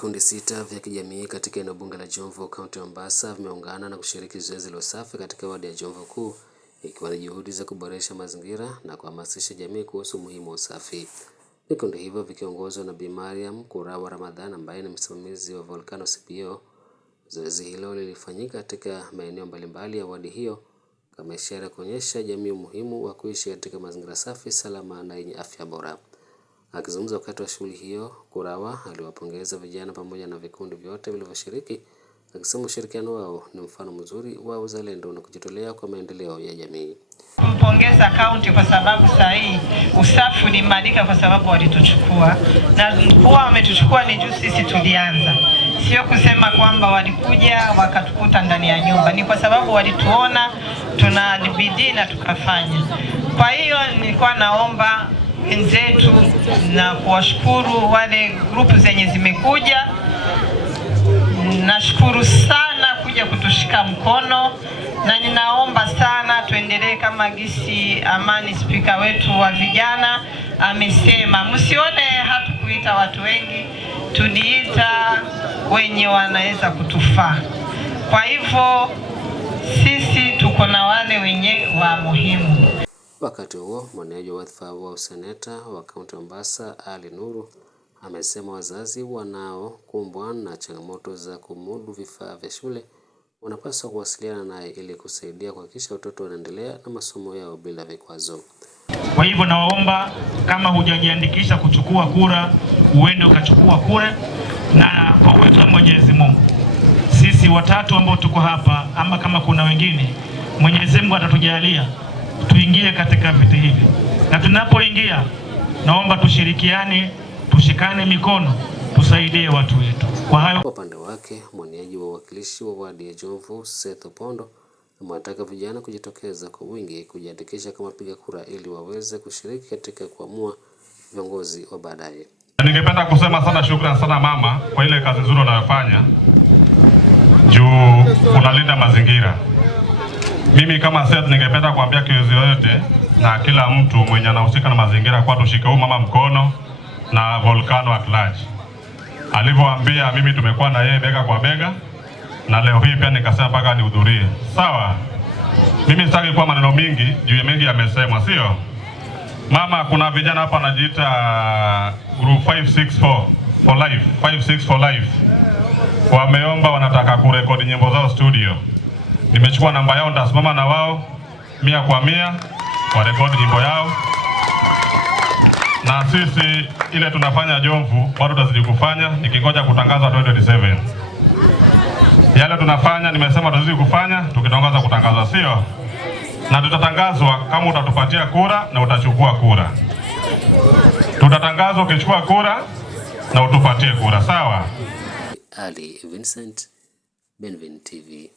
Vikundi 6 vya kijamii katika eneo bunge la Jomvu, kaunti ya Mombasa vimeungana na kushiriki zoezi la usafi katika wadi ya Jomvu Kuu, ikiwa ni juhudi za kuboresha mazingira na kuhamasisha jamii kuhusu umuhimu wa usafi. Vikundi hivyo vikiongozwa na Bi Mariam Kurawa Ramadhan ambaye ni msimamizi wa Volcano CPO. Zoezi hilo lilifanyika katika maeneo mbalimbali ya wadi hiyo kama ishara ya kuonyesha jamii umuhimu wa kuishi katika mazingira safi, salama na yenye afya bora. Akizungumza wakati wa shughuli hiyo, Kurawa aliwapongeza vijana pamoja na vikundi vyote vilivyoshiriki, akisema ushirikiano wao ni mfano mzuri wa uzalendo na kujitolea kwa maendeleo ya jamii. Kumpongeza kaunti kwa sababu saa hii usafi uliimarika kwa sababu walituchukua, na kuwa wametuchukua ni juu sisi tulianza. Sio kusema kwamba walikuja wakatukuta ndani ya nyumba, ni kwa sababu walituona tuna bidii na tukafanya. Kwa hiyo nilikuwa naomba wenzetu na kuwashukuru wale grupu zenye zimekuja. Nashukuru sana kuja kutushika mkono, na ninaomba sana tuendelee kama gisi Amani, spika wetu wa vijana, amesema. Msione hatukuita watu wengi, tuliita wenye wanaweza kutufaa. Kwa hivyo sisi tuko na wale wenye wa muhimu. Wakati huo, mwaniaji wa wadhifa wa useneta wa kaunti ya Mombasa, Ali Nuru, amesema wazazi wanaokumbwa na changamoto za kumudu vifaa vya shule wanapaswa kuwasiliana naye ili kusaidia kuhakikisha watoto wanaendelea na masomo yao bila vikwazo. Kwa hivyo nawaomba, kama hujajiandikisha kuchukua kura, uende ukachukua kura, na kwa uwezo wa Mwenyezi Mungu sisi watatu ambao tuko hapa, ama kama kuna wengine, Mwenyezi Mungu atatujalia tuingie katika viti hivi. Na tunapoingia, naomba tushirikiane, tushikane mikono, tusaidie watu wetu. Kwa hayo, kwa upande wake, mwaniaji wa uwakilishi wa wadi ya Jomvu, Seth Opondo, amewataka vijana kujitokeza kwa wingi kujiandikisha kama piga kura ili waweze kushiriki katika kuamua viongozi wa baadaye. Ningependa kusema sana shukrani sana mama kwa ile kazi nzuri unayofanya juu unalinda mazingira. Mimi kama Seth ningependa kuambia kiongozi yote na kila mtu mwenye anahusika na mazingira kwa tushike huyu mama mkono na Volcano at large. Alivyoambia mimi tumekuwa na yeye bega kwa bega, na leo hii pia nikasema mpaka nihudhurie. Sawa? Mimi sitaki kwa maneno mingi juu mengi yamesemwa, sio? Mama, kuna vijana hapa anajiita group 564 for life, 56 for life. Wameomba wanataka kurekodi nyimbo zao studio. Nimechukua namba yao, nitasimama na wao 100 kwa 100 warekodi nyimbo yao. Na sisi ile tunafanya Jomvu bado tutazidi kufanya, nikingoja kutangaza 2027. Yale tunafanya nimesema tutazidi kufanya tukitangaza kutangaza, sio? Na tutatangazwa kama utatupatia kura na utachukua kura. Tutatangazwa ukichukua kura na utupatie kura, sawa? Ali Vincent, Benvin TV.